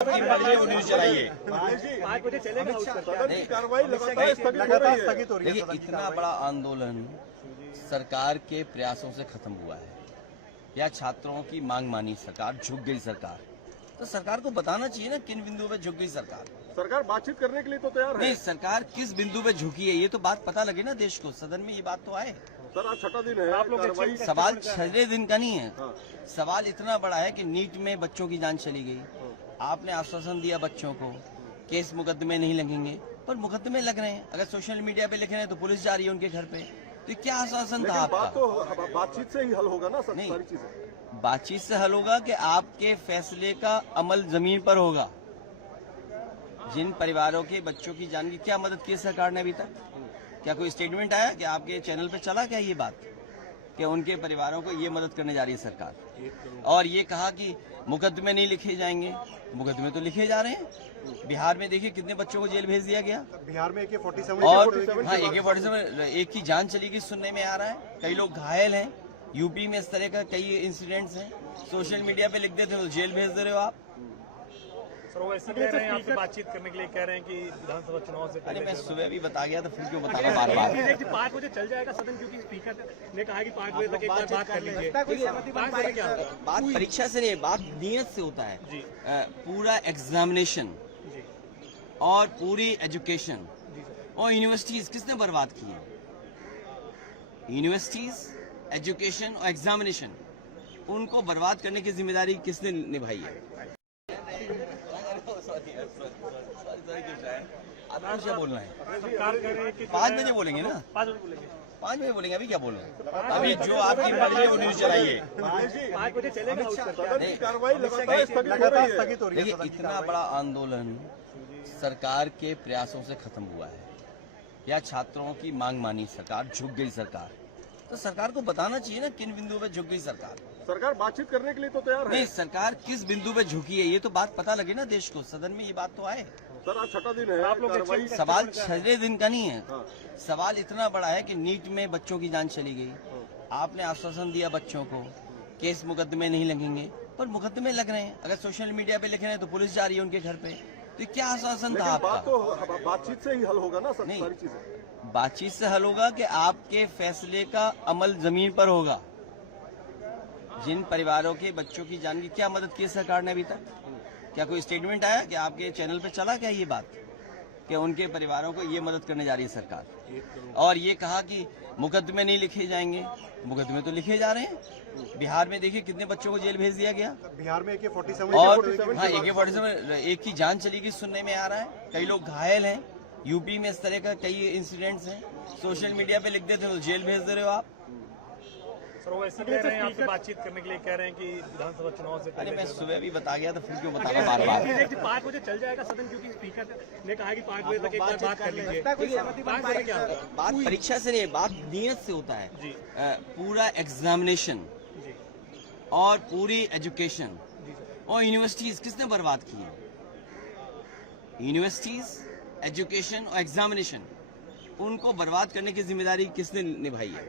देखिए, इतना बड़ा आंदोलन सरकार के प्रयासों से खत्म हुआ है या छात्रों की मांग मानी सरकार, झुक गई सरकार, तो सरकार को बताना चाहिए ना किन बिंदु पे झुक गई सरकार। सरकार बातचीत करने के लिए तो तैयार है। नहीं, सरकार किस बिंदु पे झुकी है ये तो बात पता लगे ना देश को, सदन में ये बात तो आए। सर आज छठा दिन है, आप लोग सवाल 6 दिन का नहीं है। सवाल इतना बड़ा है कि नीट में बच्चों की जान चली गई। आपने आश्वासन दिया बच्चों को केस मुकदमे नहीं लगेंगे, पर मुकदमे लग रहे हैं। अगर सोशल मीडिया पे लिख रहे हैं तो पुलिस जा रही है उनके घर पे। तो क्या आश्वासन था आपका? बात तो बातचीत से ही हल होगा ना सर। नहीं, सारी चीजें बातचीत से हल होगा कि आपके फैसले का अमल जमीन पर होगा। जिन परिवारों के बच्चों की जान की क्या मदद की सरकार ने अभी तक? क्या कोई स्टेटमेंट आया कि आपके चैनल पे चला क्या ये बात कि उनके परिवारों को ये मदद करने जा रही है सरकार? और ये कहा कि मुकदमे नहीं लिखे जाएंगे, मुकदमे तो लिखे जा रहे हैं। बिहार में देखिए कितने बच्चों को जेल भेज दिया गया। बिहार में AK-47 और हाँ, AK-47 एक की जान चली गई सुनने में आ रहा है, कई लोग घायल हैं। यूपी में इस तरह का कई इंसिडेंट्स हैं। सोशल मीडिया पे लिख देते हो तो जेल भेज दे रहे हो आप। सर वो ऐसे कह रहे हैं, आपसे बातचीत करने के लिए कह रहे हैं कि विधानसभा चुनाव से अरे मैं सुबह भी बता गया तो फिर क्यों बताना बार बार? 5 बजे चल जाएगा सदन, क्योंकि स्पीकर ने कहा कि 5 बजे तक एक बार बात कर लीजिए। 5 बजे क्या होगा? बात परीक्षा से नहीं, बात नियत से होता है। पूरा एग्जामिनेशन और पूरी एजुकेशन और यूनिवर्सिटीज किसने बर्बाद की है? यूनिवर्सिटीज, एजुकेशन और एग्जामिनेशन, उनको बर्बाद करने की जिम्मेदारी किसने निभाई है? आराम से बोलना है। 5 बजे बोलेंगे ना, 5 बजे बोलेंगे। अभी क्या बोल रहे हैं? अभी जो आपकी मर्जी है वो न्यूज चलाइए। 5 बजे चलेगा। कार्रवाई लगातार स्थगित हो रही है। देखिए, इतना बड़ा आंदोलन सरकार के प्रयासों से खत्म हुआ है या छात्रों की मांग मानी सरकार, झुक गई सरकार, तो सरकार को बताना चाहिए ना किन बिंदु पे झुक गई सरकार। सरकार बातचीत करने के लिए तो तैयार है। नहीं, सरकार किस बिंदु पे झुकी है ये तो बात पता लगे ना देश को, सदन में ये बात तो आए। सर आज छठा दिन है, आप लोग सवाल 6 दिन का नहीं है। सवाल इतना बड़ा है कि नीट में बच्चों की जान चली गई। आपने आश्वासन दिया बच्चों को केस मुकदमे नहीं लगेंगे, पर मुकदमे लग रहे हैं। अगर सोशल मीडिया पे लिख रहे हैं तो पुलिस जा रही है उनके घर पे। तो क्या आश्वासन था आपका? बात तो बातचीत से ही हल होगा ना सर। नहीं, सारी चीजें बातचीत से हल होगा कि आपके फैसले का अमल जमीन पर होगा। जिन परिवारों के बच्चों की जान की क्या मदद की सरकार ने अभी तक? क्या कोई स्टेटमेंट आया कि आपके चैनल पे चला क्या ये बात कि उनके परिवारों को ये मदद करने जा रही है सरकार? और ये कहा कि मुकदमे नहीं लिखे जाएंगे, मुकदमे तो लिखे जा रहे हैं। बिहार में देखिए कितने बच्चों को जेल भेज दिया गया। बिहार में AK-47 और हाँ, AK-47 एक की जान चली गई सुनने में आ रहा है, कई लोग घायल हैं। यूपी में इस तरह का कई इंसिडेंट्स हैं। सोशल मीडिया पे लिख देते हो तो जेल भेज दे रहे हो आप। सर वो ऐसे कह रहे हैं, आपसे बातचीत करने के लिए कह रहे हैं कि विधानसभा चुनाव से अरे मैं सुबह भी बता गया तो फिर क्यों बताना बार बार? 5 बजे चल जाएगा सदन, क्योंकि स्पीकर ने कहा कि 5 बजे तक एक बार बात कर लीजिए। 5 बजे क्या होगा? बात परीक्षा से नहीं, बात नियत से होता है। पूरा एग्जामिनेशन और पूरी एजुकेशन और यूनिवर्सिटीज किसने बर्बाद की है? यूनिवर्सिटीज, एजुकेशन और एग्जामिनेशन, उनको बर्बाद करने की जिम्मेदारी किसने निभाई है?